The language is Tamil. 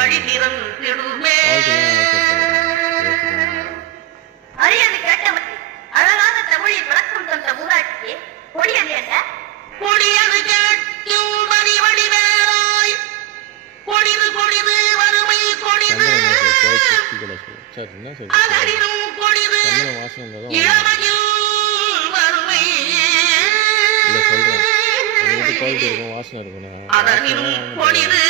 வழி திறந்திடுமே. அரியது கேட்டவன் அழகான தமிழில் விளக்கம் தந்த மூதாட்டியே கொடியது என்ன? கொடியது கேட்கும் மணி வடிவேலாய் கொடிது கொடிது வறுமை கொடிது அதனினும் கொடிது இளமையில் வறுமை வாசனை இருக்கணும். அதனினும் கொடிது